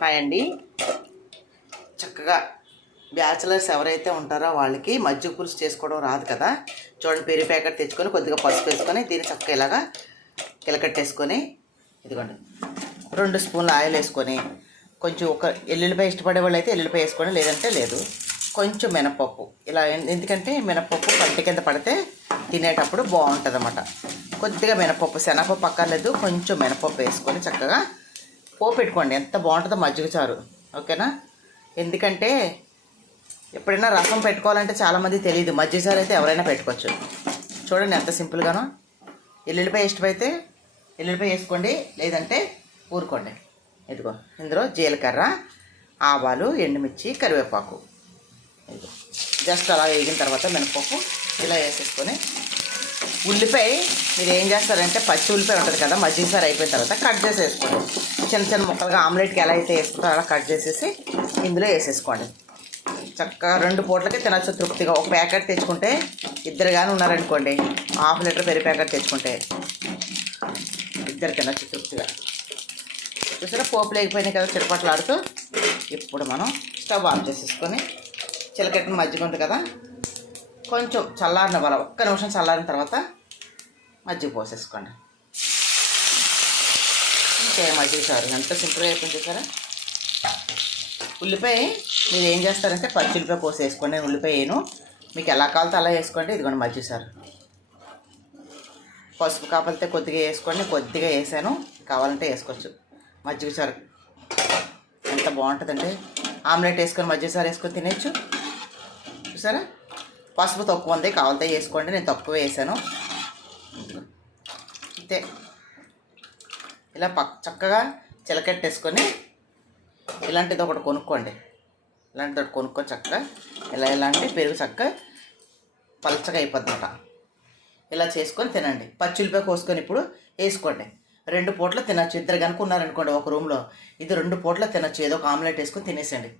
Hi అండి. చక్కగా bachelors ఎవరైతే ఉంటారో వాళ్ళకి మజ్జిగ పులుసు చేసుకోవడం రాదు కదా. చూడండి, పెరుగు ప్యాకెట్ తెచ్చుకొని కొద్దిగా పసుపు వేసుకొని దీన్ని చక్కగా ఇలాగా కిలకట్టేసుకొని, ఇదిగోండి 2 స్పూన్ల ఆయిల్ వేసుకొని, కొంచెం ఒక ఎల్లుల్లిపాయ ఇష్టపడే వాళ్ళు అయితే ఎల్లుల్లిపాయ వేసుకోండి, లేదంటే లేదు. కొంచెం మినపప్పు ఇలా, ఎందుకంటే మినపప్పు పంట కింద పడితే తినేటప్పుడు బాగుంటుంది అన్నమాట. కొద్దిగా మినపప్పు, శనగపప్పు అక్కర్లేదు, కొంచెం మినపప్పు వేసుకొని చక్కగా పోపు పెట్టుకోండి. ఎంత బాగుంటుందో మజ్జిగ చారు, ఓకేనా. ఎందుకంటే ఎప్పుడైనా రసం పెట్టుకోవాలంటే చాలామంది తెలియదు, మజ్జిగ చారు అయితే ఎవరైనా పెట్టుకోవచ్చు. చూడండి ఎంత సింపుల్గానో. ఎల్లుల్లిపాయ ఇష్టమైతే ఎల్లుల్లిపాయ వేసుకోండి, లేదంటే ఊరుకోండి. ఇదిగో ఇందులో జీలకర్ర, ఆవాలు, ఎండుమిర్చి, కరివేపాకు, ఇదిగో జస్ట్ అలా వేగిన తర్వాత మినపప్పు ఇలా వేసేసుకొని, ఉల్లిపాయ మీరు ఏం చేస్తారంటే పచ్చి ఉల్లిపాయ ఉంటుంది కదా, మజ్జిగ సారు అయిపోయిన తర్వాత కట్ చేసి వేసుకోండి. చిన్న చిన్న ముక్కలుగా ఆమ్లెట్కి ఎలా అయితే వేసుకుంటారో అలా కట్ చేసేసి ఇందులో వేసేసుకోండి. చక్కగా 2 పూటలకి తినచ్చు తృప్తిగా. ఒక ప్యాకెట్ తెచ్చుకుంటే, ఇద్దరు కానీ ఉన్నారనుకోండి, ½ లీటర్ పెరుగు ప్యాకెట్ తెచ్చుకుంటే ఇద్దరు తినచ్చు తృప్తిగా. చూసారా, పోపు లేకపోయినాయి కదా చిరపట్లాడుతూ. ఇప్పుడు మనం స్టవ్ ఆఫ్ చేసేసుకొని, చిలకట్టిన మజ్జిగ ఉంది కదా, కొంచెం చల్లారిన బల ఒక్క నిమిషం చల్లారిన తర్వాత మజ్జిగ పోసేసుకోండి. ఇంకే మజ్జిగ చారు ఎంత సింపుల్గా అయిపోయింది చూసారా. ఉల్లిపాయ మీరు ఏం చేస్తారంటే పచ్చి ఉల్లిపాయ కోసి వేసుకోండి. నేను ఉల్లిపాయ వేయను, మీకు ఎలా కావాలో అలా వేసుకోండి. ఇదిగోండి మజ్జిగ చారు. పసుపు కావాలంటే కొద్దిగా వేసుకోండి, కొద్దిగా వేసాను, కావాలంటే వేసుకోవచ్చు. మజ్జిగ చారు ఎంత బాగుంటుందండి. ఆమ్లెట్ వేసుకొని మజ్జిగ చారు వేసుకొని తినేయచ్చు. చూసారా, పసుపు తక్కువ ఉంది, కావాలంటే వేసుకోండి, నేను తక్కువ వేసాను. అంతే. ఇలా చక్కగా చిలకెట్టేసుకొని, ఇలాంటిది ఒకటి కొనుక్కోండి. ఇలాంటిది ఒకటి కొనుక్కొని చక్కగా ఇలాంటి పెరుగు చక్కగా పలచగా అయిపోద్దన్నమాట. ఇలా చేసుకొని తినండి. పచ్చిమిరపకాయ కోసుకొని ఇప్పుడు వేసుకోండి. 2 పూటలు తినచ్చు. ఇద్దరు కనుక్కున్నారనుకోండి ఒక రూమ్లో, ఇది 2 పూటలు తినచ్చు. ఏదో ఒక ఆమ్లెట్ వేసుకొని తినేసండి.